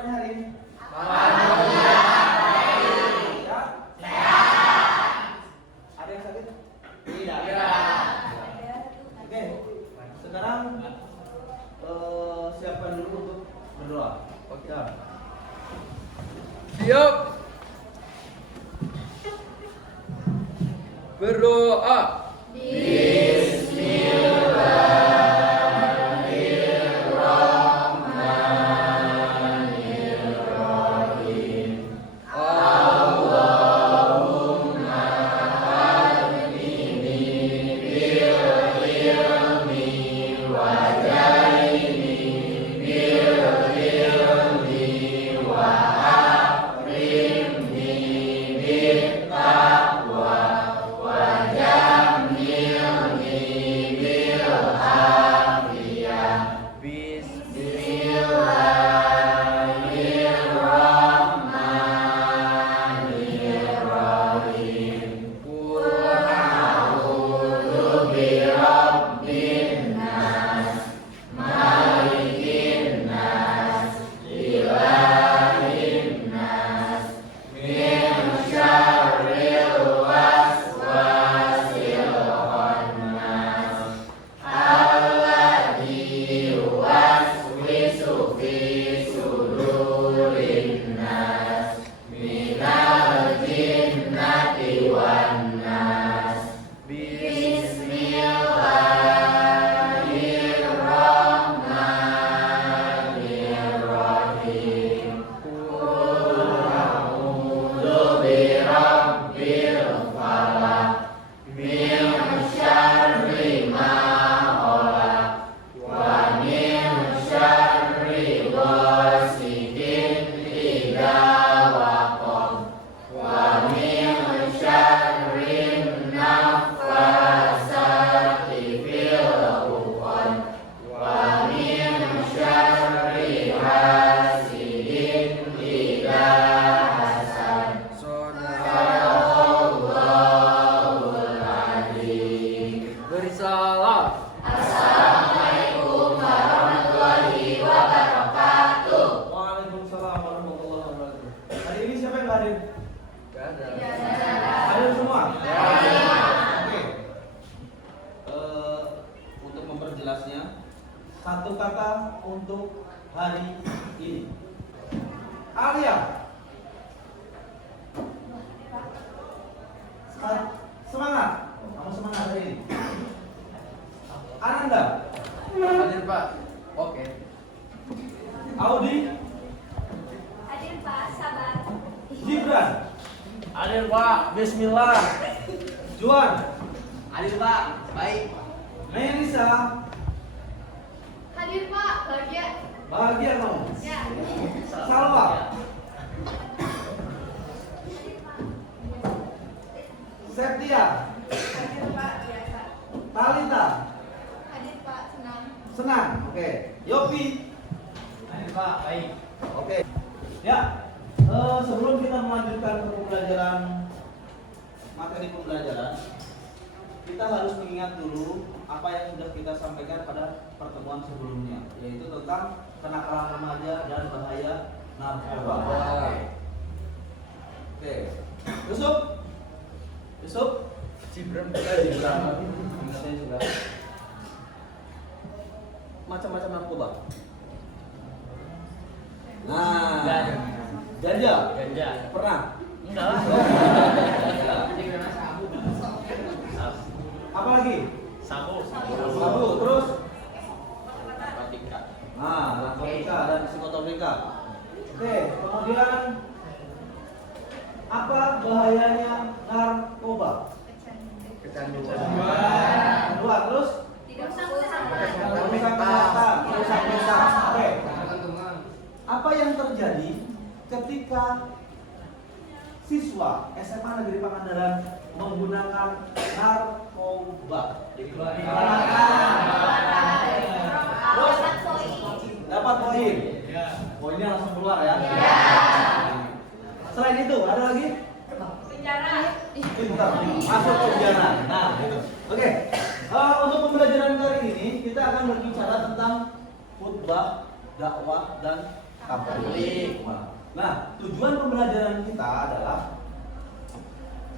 kabarnya hari ini? Alhamdulillah. Ya? Sehat. Ada yang sakit? Tidak. Oke. Sekarang siapkan dulu untuk berdoa. Oke. Siap. Berdoa. Bersalam. Assalamualaikum warahmatullahi wabarakatuh. Waalaikumsalam warahmatullahi wabarakatuh. Hari ini siapa yang hadir? Gak ada. Hadir semua? Ya. Oke. Untuk memperjelasnya, satu kata untuk hari ini. Alia. Semangat. Kamu semangat hari ini. Ananda. Hadir Pak. Oke. Audi. Hadir Pak, sabar. Gibran. Hadir Pak. Bismillah. Juan. Hadir Pak. Baik. Melisa. Hadir Pak, bahagia. Bahagia kamu. Ya. Salwa. Septia. Hadir Pak, biasa. Talita. Hadir Pak, senang. Senang. Oke. Yopi. Hadir Pak. Baik. Oke. Ya. Sebelum kita melanjutkan ke pembelajaran materi pembelajaran, kita harus mengingat dulu apa yang sudah kita sampaikan pada pertemuan sebelumnya, yaitu tentang kenakalan remaja dan bahaya narkoba. Oke. Yusuf. Yusuf. Gibran. Saya juga. Macam-macam narkoba. Nah, ganja. Ganja. Pernah? Enggak lah. Apa lagi? Sabu. Sabu, terus? Narkotika. Nah, narkotika dan psikotropika. Oke, kemudian apa bahayanya narkoba? Kecanduan. Kedua, terus? Tidak usah usah. Merusak kesehatan, merusak mental. Oke. Apa yang terjadi ketika siswa SMA Negeri Pangandaran menggunakan narkoba? Terus dapat poin. Poinnya langsung keluar ya. Selain itu ada lagi? Penjara. Pintar, masuk penjara. Nah, gitu. Oke. Untuk pembelajaran kali ini kita akan berbicara tentang khutbah, dakwah dan tabligh. Nah, tujuan pembelajaran kita adalah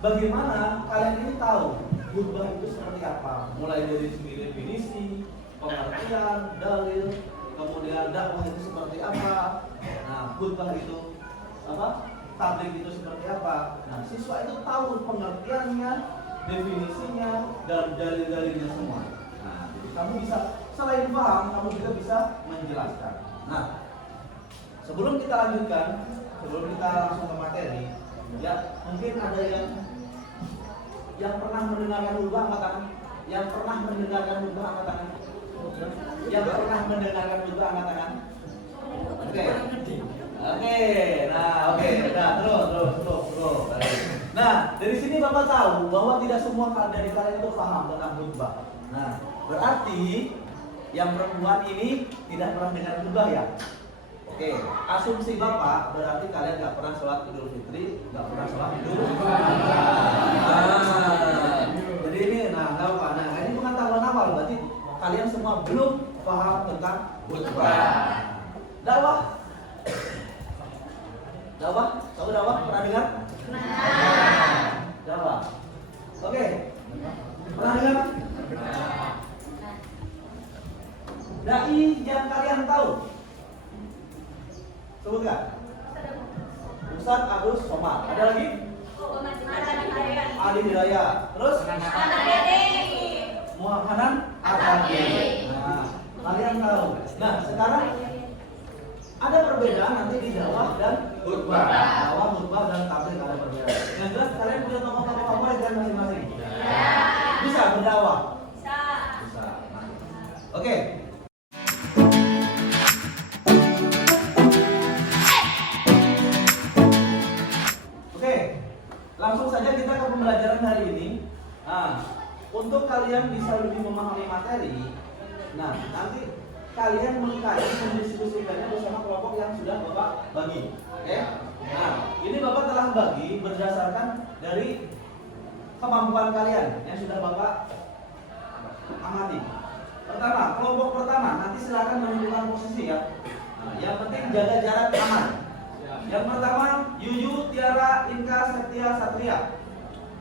bagaimana kalian ini tahu khutbah itu seperti apa, mulai dari segi definisi, pengertian, dalil, kemudian dakwah itu seperti apa. Nah, khutbah itu apa? Tabligh itu seperti apa? Nah, siswa itu tahu pengertiannya, definisinya, dan dalil-dalilnya semua. Nah, jadi kamu bisa selain paham, kamu juga bisa menjelaskan. Nah, sebelum kita lanjutkan, sebelum kita langsung ke materi, ya mungkin ada yang pernah mendengarkan khutbah angkat tangan. Yang pernah mendengarkan khutbah angkat tangan. Yang pernah mendengarkan khutbah angkat tangan. Oke. Nah, terus. Nah, dari sini Bapak tahu bahwa tidak semua dari kalian itu paham tentang khutbah. Nah, berarti yang perempuan ini tidak pernah dengar khutbah ya? Oke, asumsi Bapak berarti kalian nggak pernah sholat Idul Fitri, nggak pernah sholat Idul Fitri. Jadi ini, nggak apa. Nah, ini pengetahuan awal berarti kalian semua belum paham tentang khutbah. Dakwah, tahu dakwah? Pernah dengar? Dakwah. Oke, pernah dengar? Dai yang kalian tahu? Sebutkan. Ustadz Agus Somad. Ada lagi? Ali Hidayat. Terus? Muhammad Akadi. Nah, kalian tahu. Nah, sekarang ada perbedaan nanti di dakwah dan khutbah. Dakwah, khutbah dan tabligh ada perbedaan. Yang jelas kalian punya tokoh-tokoh favorit kan masing-masing? Bisa berdakwah? Bisa. Nah. Oke. Langsung saja kita ke pembelajaran hari ini. Nah, untuk kalian bisa lebih memahami materi, nah nanti kalian mengkaji mendiskusikannya bersama kelompok yang sudah Bapak bagi. Oke? Nah, ini Bapak telah bagi berdasarkan dari kemampuan kalian yang sudah Bapak amati. Pertama, kelompok pertama, nanti silakan menentukan posisi ya. Nah, yang penting jaga jarak aman. Yang pertama, Yuyu, Tiara, Inka, Septia, Satria.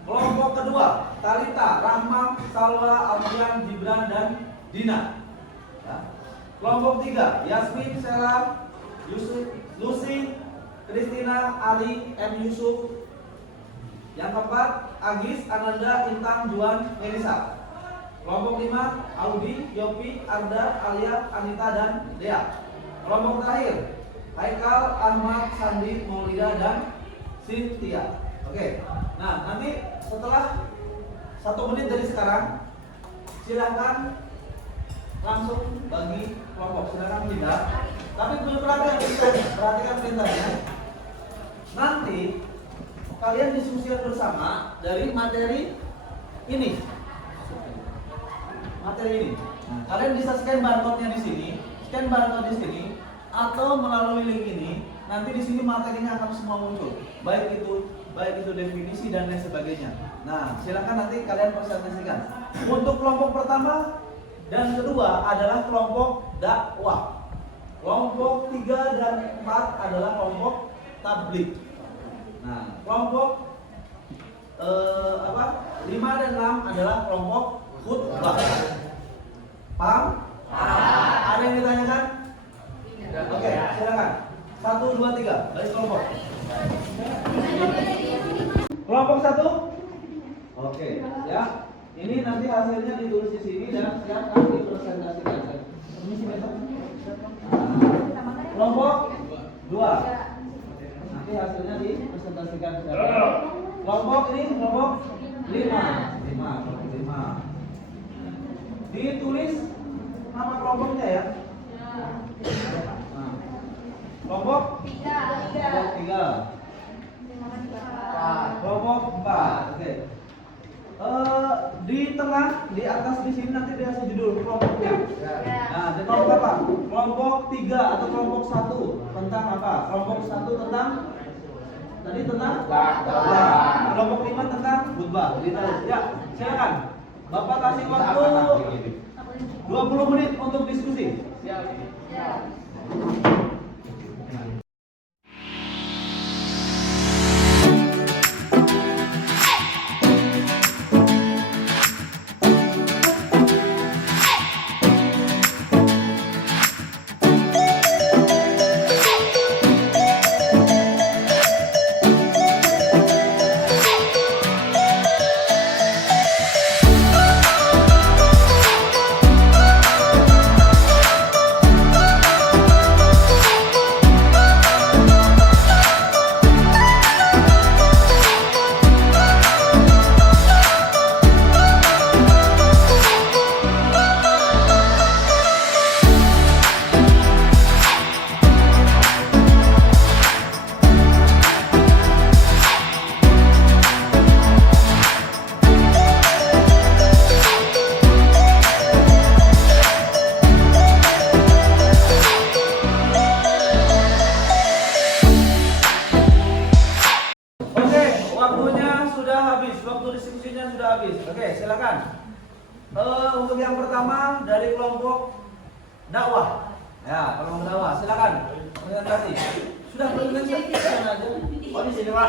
Kelompok kedua, Talita, Rahma, Salwa, Alfian, Gibran, dan Dina. Ya. Kelompok tiga, Yasmin, Sela, Yusuf, Lucy, Kristina, Ali, M. Yusuf. Yang keempat, Agis, Ananda, Intan, Juan, Melisa. Kelompok lima, Audi, Yopi, Arda, Alia, Anita, dan Dea. Kelompok terakhir, Haikal, Ahmad, Sandi, Maulida, dan Cynthia. Oke. Nah, nanti setelah 1 menit dari sekarang, silakan langsung bagi kelompok. Silakan pindah. Tapi perhatikan perintahnya. Nanti kalian diskusikan bersama dari materi ini. Materi ini. Nah, kalian bisa scan barcode-nya di sini, scan barcode di sini. Atau melalui link ini, nanti di sini materinya akan semua muncul, baik itu definisi dan lain sebagainya. Nah, silakan nanti kalian presentasikan. Untuk kelompok pertama dan kedua adalah kelompok dakwah. Kelompok 3 dan 4 adalah kelompok tabligh. Nah, kelompok 5 dan 6 adalah kelompok khutbah. Paham? Ada yang ditanyakan? Oke, silakan. 1, 2, 3, balik kelompok. Kelompok 1. Oke, ya. Ini nanti hasilnya ditulis di sini dan siap nanti presentasikan. Permisi besok. Kelompok 2. Nanti hasilnya dipresentasikan. Kelompok ini kelompok 5. Ditulis nama kelompoknya ya. Kelompok 3. Kelompok 4. Oke. Di tengah, di atas di sini nanti dikasih judul kelompoknya. Nah, di kelompok apa? Kelompok 3 atau kelompok 1 tentang apa? Kelompok 1 tentang dakwah. Kelompok 5 tentang khutbah. Ya, silakan. Bapak kasih waktu 20 menit untuk diskusi. waktu diskusinya sudah habis. Oke, silakan. Untuk yang pertama dari kelompok dakwah. Ya, kelompok dakwah, silakan. Presentasi. Sudah presentasi aja. Oh di sini Pak.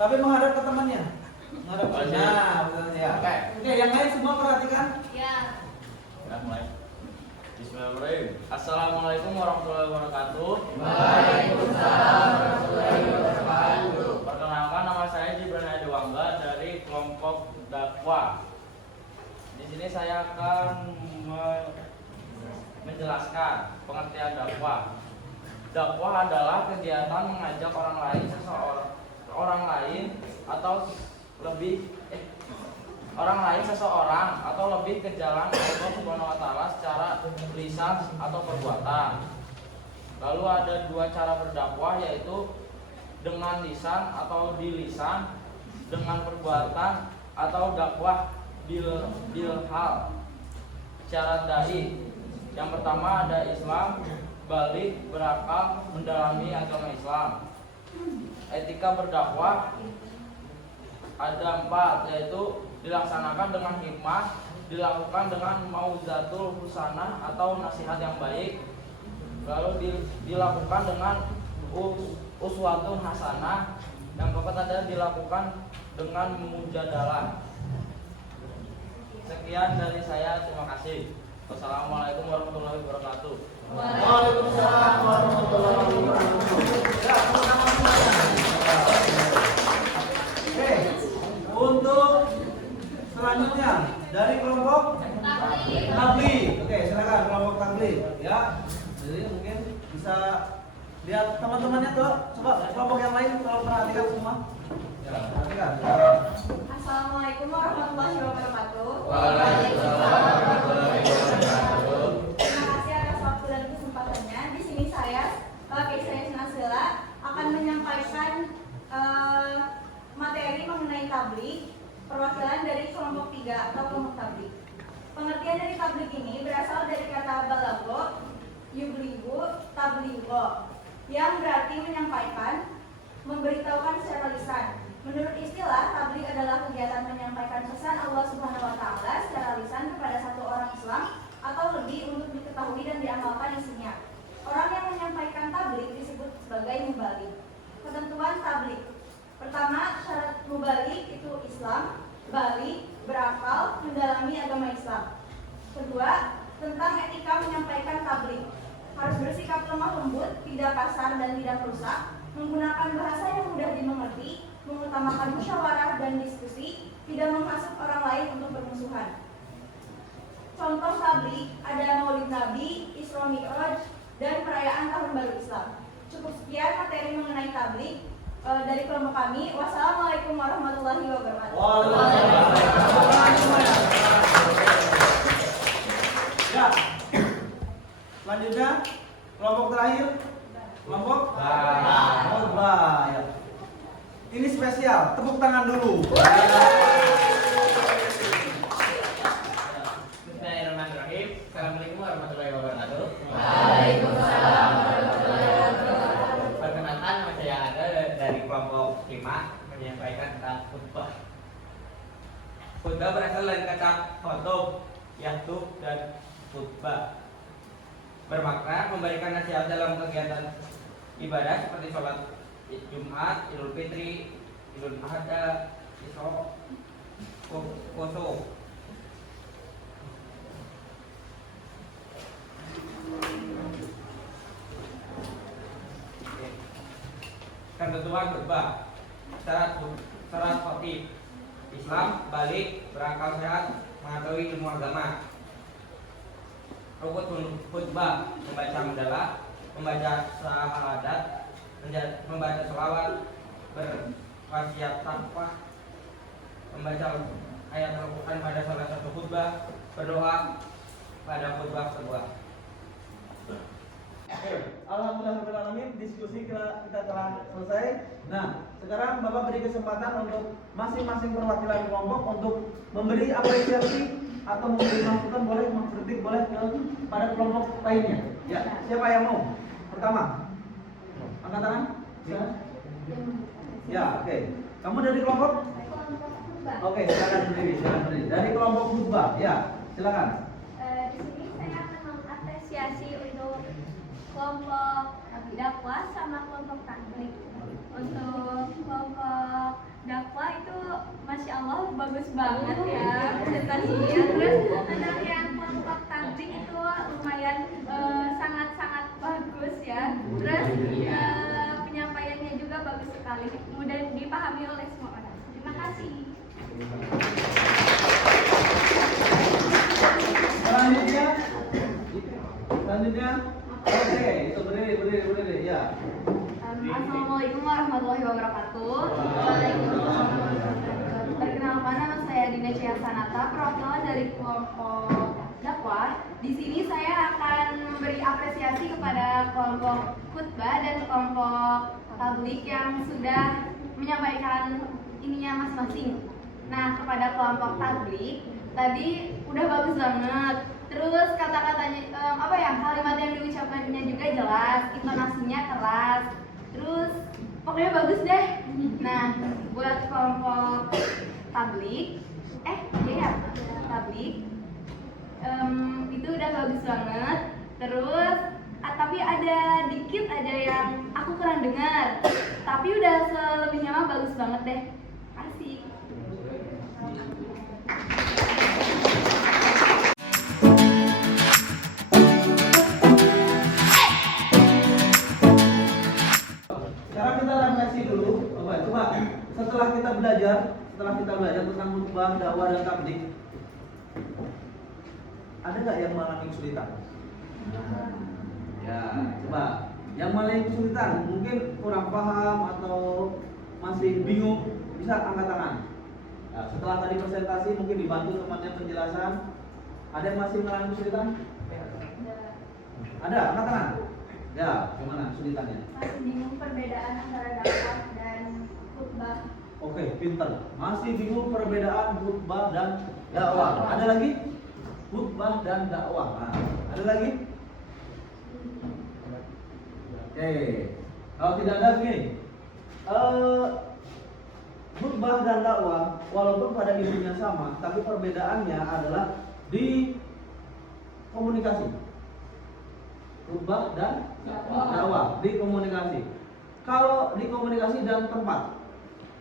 Tapi menghadap ke temannya. Menghadap ke Oh, presentasi ya. Oke. Oke, yang lain semua perhatikan. Ya. Udah mulai. Bismillahirrahmanirrahim. Assalamualaikum warahmatullahi wabarakatuh. Waalaikumsalam warahmatullahi wabarakatuh. Perkenalkan, nama saya Gibran Adewangga dari kelompok dakwah. Di sini saya akan menjelaskan pengertian dakwah. Dakwah adalah kegiatan mengajak orang lain seseorang atau lebih ke jalan Allah Subhanahu wa taala secara lisan atau perbuatan. Lalu ada dua cara berdakwah, yaitu dengan lisan atau di lisan, dengan perbuatan atau dakwah bilhal. Syarat dai. Yang pertama ada Islam, balik, berakal, mendalami agama Islam. Etika berdakwah ada 4, yaitu dilaksanakan dengan hikmah, dilakukan dengan mauzatul husanah atau nasihat yang baik, lalu dilakukan dengan uswatun hasanah, yang keempat ada dilakukan dengan mujadalah. Sekian dari saya, terima kasih. Wassalamualaikum warahmatullahi wabarakatuh. Waalaikumsalam warahmatullahi wabarakatuh. Ya, oke, untuk selanjutnya dari kelompok tabligh. Oke, silakan kelompok tabligh ya. Jadi mungkin bisa lihat teman-temannya tuh. Coba kelompok yang lain kalau perhatikan semua. Ya, perhatikan. Assalamualaikum warahmatullahi wabarakatuh. Waalaikumsalam warahmatullahi wabarakatuh. Terima kasih atas waktu dan kesempatannya. Di sini saya, Keisha Nasila, akan menyampaikan materi mengenai tabligh, perwakilan dari kelompok 3 atau kelompok tabligh. Pengertian dari tabligh ini berasal dari kata balago, yubligu, tabligho, yang berarti menyampaikan, memberitahukan secara lisan. Menurut istilah, tabligh adalah kegiatan menyampaikan pesan Allah Subhanahu wa taala secara lisan kepada satu orang Islam atau lebih untuk diketahui dan diamalkan isinya. Orang yang menyampaikan tabligh disebut sebagai mubaligh. Ketentuan tabligh. Pertama, syarat mubaligh itu Islam, baligh, berakal, mendalami agama Islam. Kedua, tentang etika menyampaikan tabligh. Harus bersikap lemah lembut, tidak kasar dan tidak merusak, menggunakan bahasa yang mudah dimengerti, mengutamakan musyawarah dan diskusi, tidak menghasut orang lain untuk bermusuhan. Contoh tabligh ada Maulid Nabi, Isra Mi'raj, dan perayaan Tahun Baru Islam. Cukup sekian materi mengenai tabligh dari kelompok kami. Wassalamualaikum warahmatullahi wabarakatuh. Ya. Selanjutnya kelompok terakhir, kelompok Ba. Ya. Ini spesial, tepuk tangan dulu. Bismillahirrahmanirrahim. Assalamualaikum warahmatullahi wabarakatuh. Waalaikumsalam warahmatullahi wabarakatuh. Perkenalkan, nama saya ada dari kelompok 5 menyampaikan tentang khutbah. Khutbah berasal dari kata khutub, yahtub, dan khutbah. Bermakna memberikan nasihat dalam kegiatan ibadah seperti sholat Jumat, Idul Fitri, Idul Adha, Isra, Kusuf. Ketentuan khutbah. Syarat khotib. Islam, balik, berakal sehat, mengetahui ilmu agama. Rukun khutbah: membaca hamdalah, membaca syahadat, membaca sholawat, berwasiat takwa, membaca ayat Al-Quran pada salah satu khutbah, berdoa pada khutbah kedua. Oke, alhamdulillah, diskusi kita telah selesai. Nah, sekarang Bapak beri kesempatan untuk masing-masing perwakilan kelompok untuk memberi apresiasi atau memberi masukan, boleh mengkritik, boleh pada kelompok lainnya. Ya, siapa yang mau? Pertama, angkat tangan. Ya, oke. Kamu dari kelompok Oke, silakan berdiri, silakan berdiri. Dari kelompok khutbah, ya, silakan. Di sini saya akan mengapresiasi untuk kelompok dakwah sama kelompok tablik. Untuk kelompok dakwah itu masya Allah bagus banget ya presentasinya. Terus untuk yang kelompok tablik itu lumayan sangat-sangat bagus ya. Terus penyampaiannya juga bagus sekali, mudah dipahami oleh semua orang. Terima kasih. Selanjutnya, oke, itu berdiri, ya. Assalamualaikum warahmatullahi wabarakatuh. Waalaikumsalam. Perkenalkan, nama saya Dina Cia Sanata, perwakilan dari kelompok dakwah. Di sini saya akan memberi apresiasi kepada kelompok khutbah dan kelompok tablik yang sudah menyampaikan ininya masing-masing. Nah, kepada kelompok tablik tadi udah bagus banget. Terus kata-katanya kalimat yang diucapkannya juga jelas, intonasinya keras. Terus pokoknya bagus deh. Nah, buat kelompok tablik, tablik itu udah bagus banget. Terus tapi ada dikit aja yang aku kurang dengar. Tapi udah selebihnya mah bagus banget deh. Asik. Sekarang kita refleksi dulu. Coba setelah kita belajar tentang khutbah, dakwah dan tablik, ada nggak yang mengalami kesulitan? Ya, coba yang mengalami kesulitan, mungkin kurang paham atau masih bingung, bisa angkat tangan. Nah, setelah tadi presentasi mungkin dibantu temannya penjelasan. Ada yang masih mengalami kesulitan? Ada, angkat tangan. Ya, gimana kesulitannya? Masih bingung perbedaan antara dakwah dan khutbah. Oke, pinter. Masih bingung perbedaan khutbah dan dakwah. Ada lagi? Khutbah dan dakwah. Nah, ada lagi? Oke. Kalau tidak ada begini. Khutbah dan dakwah walaupun pada intinya sama, tapi perbedaannya adalah di komunikasi. Khutbah dan dakwah di komunikasi. Kalau di komunikasi dan tempat,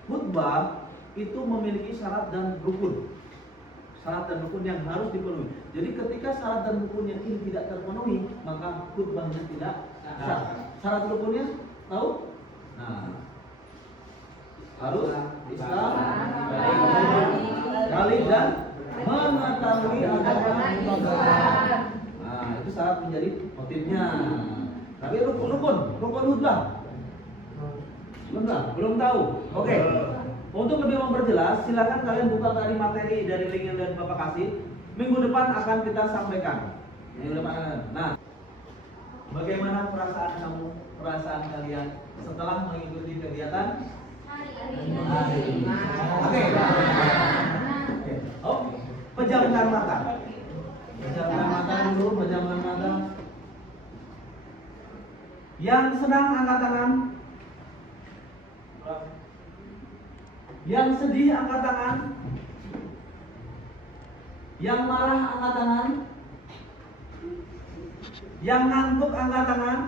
khutbah itu memiliki syarat dan rukun. Syarat dan rukun yang harus dipenuhi. Jadi ketika syarat dan rukunnya ini tidak terpenuhi, maka khutbahnya tidak sah. Syarat rukunnya tahu? Nah, harus Islam, balik dan mengetahui agama Islam. Nah, itu syarat menjadi motifnya. Tapi rukun khutbah belum tahu. Oke. Untuk lebih memperjelas, silakan kalian buka tadi materi dari link yang sudah Bapak kasih. Minggu depan akan kita sampaikan. Minggu depan. Nah, bagaimana perasaan kalian setelah mengikuti kegiatan hari ini? Oke. Oh, pejamkan mata. Pejamkan mata dulu, pejamkan mata. Yang senang angkat tangan. Yang sedih angkat tangan. Yang marah angkat tangan. Yang ngantuk angkat tangan.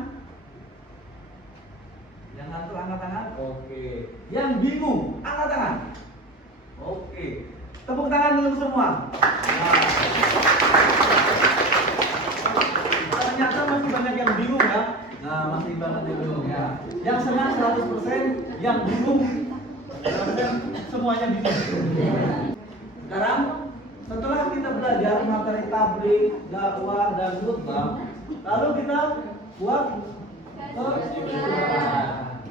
Yang ngantuk angkat tangan. Oke. Yang bingung angkat tangan. Oke. Tepuk tangan dulu semua. Nah. Ternyata masih banyak yang bingung ya. Nah, masih banyak yang bingung ya. Yang senang 100%, yang bingung 100%, semuanya bisa. Sekarang setelah kita belajar materi tabligh, dakwah dan khutbah, lalu kita buat kesimpulan.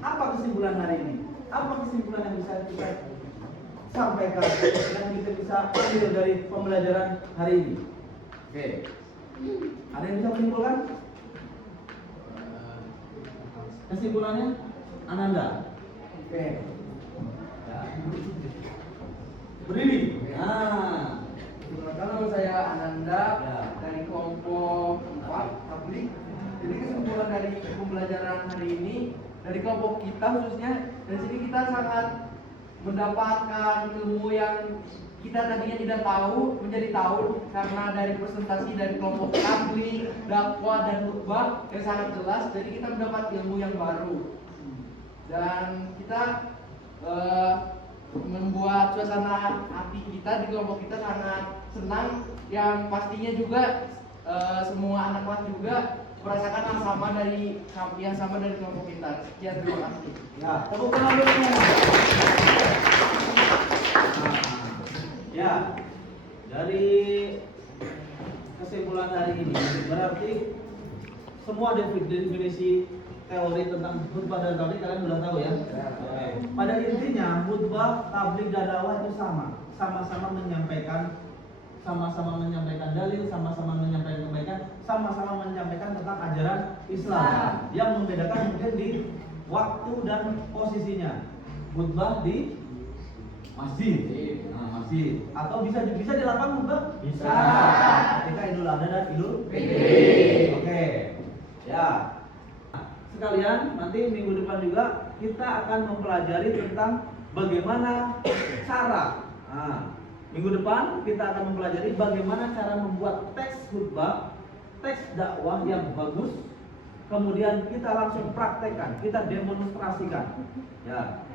Apa kesimpulan hari ini? Apa kesimpulan yang bisa kita sampaikan, yang kita bisa ambil dari pembelajaran hari ini? Oke. Ada yang bisa menyimpulkan? Kesimpulannya, Ananda. Oke. Berdiri. Nah, Kalau saya Ananda Ya. dari kelompok 4 tabligh. Jadi kesimpulan dari pembelajaran hari ini dari kelompok kita khususnya dari sini kita sangat mendapatkan ilmu yang kita tadinya tidak tahu menjadi tahu karena dari presentasi dari kelompok tabligh, dakwah dan khutbah yang sangat jelas. Jadi kita mendapat ilmu yang baru dan kita membuat suasana hati kita di kelompok kita sangat senang, yang pastinya juga semua anak kelas juga merasakan yang sama dari kelompok kita. Sekian, terima kasih. Ya, tepuk tangan dulu semuanya. Ya, dari kesimpulan hari ini berarti semua definisi teori tentang khutbah dan tabligh kalian sudah tahu ya. Pada intinya khutbah, tabligh dan dakwah itu sama-sama menyampaikan dalil, sama-sama menyampaikan kebaikan, sama-sama menyampaikan tentang ajaran Islam. Yang membedakan mungkin di waktu dan posisinya. Khutbah di masjid, masjid, atau bisa di lapangan khutbah? Bisa. Ketika Idul Adha dan Idul Fitri. Oke. Ya. Sekalian nanti minggu depan juga kita akan mempelajari tentang bagaimana cara. Minggu depan kita akan mempelajari bagaimana cara membuat teks khutbah, teks dakwah yang bagus. Kemudian kita langsung praktekkan, kita demonstrasikan. Ya.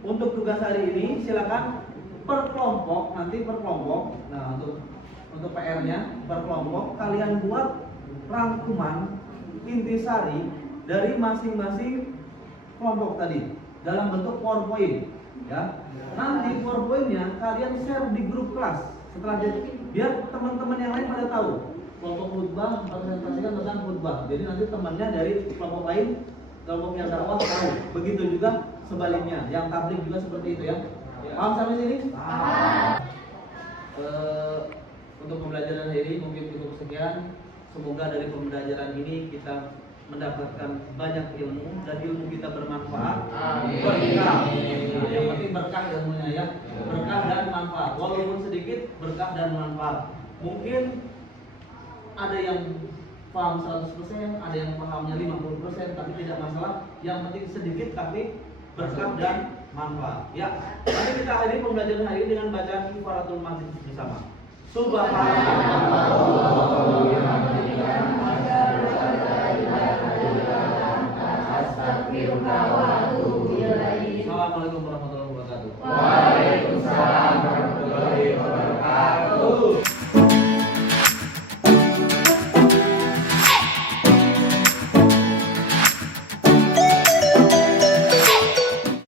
Untuk tugas hari ini silakan per kelompok, nanti per kelompok. Nah, untuk PR-nya per kelompok kalian buat rangkuman intisari dari masing-masing kelompok tadi dalam bentuk PowerPoint, ya. Nanti PowerPoint-nya kalian share di grup kelas. Setelah jadi biar teman-teman yang lain pada tahu kelompok khutbah presentasikan tentang khutbah. Jadi nanti temannya dari kelompok lain, kelompok yang dakwah tahu. Begitu juga sebaliknya, yang tabligh juga seperti itu ya. Paham sampai sini? Untuk pembelajaran hari ini mungkin cukup sekian. Semoga dari pembelajaran ini kita mendapatkan banyak ilmu dan ilmu kita bermanfaat. Berkah. Nah, yang penting berkah ilmunya ya. Berkah dan manfaat. Walaupun sedikit, berkah dan manfaat. Mungkin ada yang paham 100%, ada yang pahamnya 50%, tapi tidak masalah. Yang penting sedikit tapi berkah dan manfaat. Ya. Nanti kita akhiri pembelajaran hari ini dengan bacaan Kifaratul Masjid bersama. Subhanallah. Astagfirullah wa atubu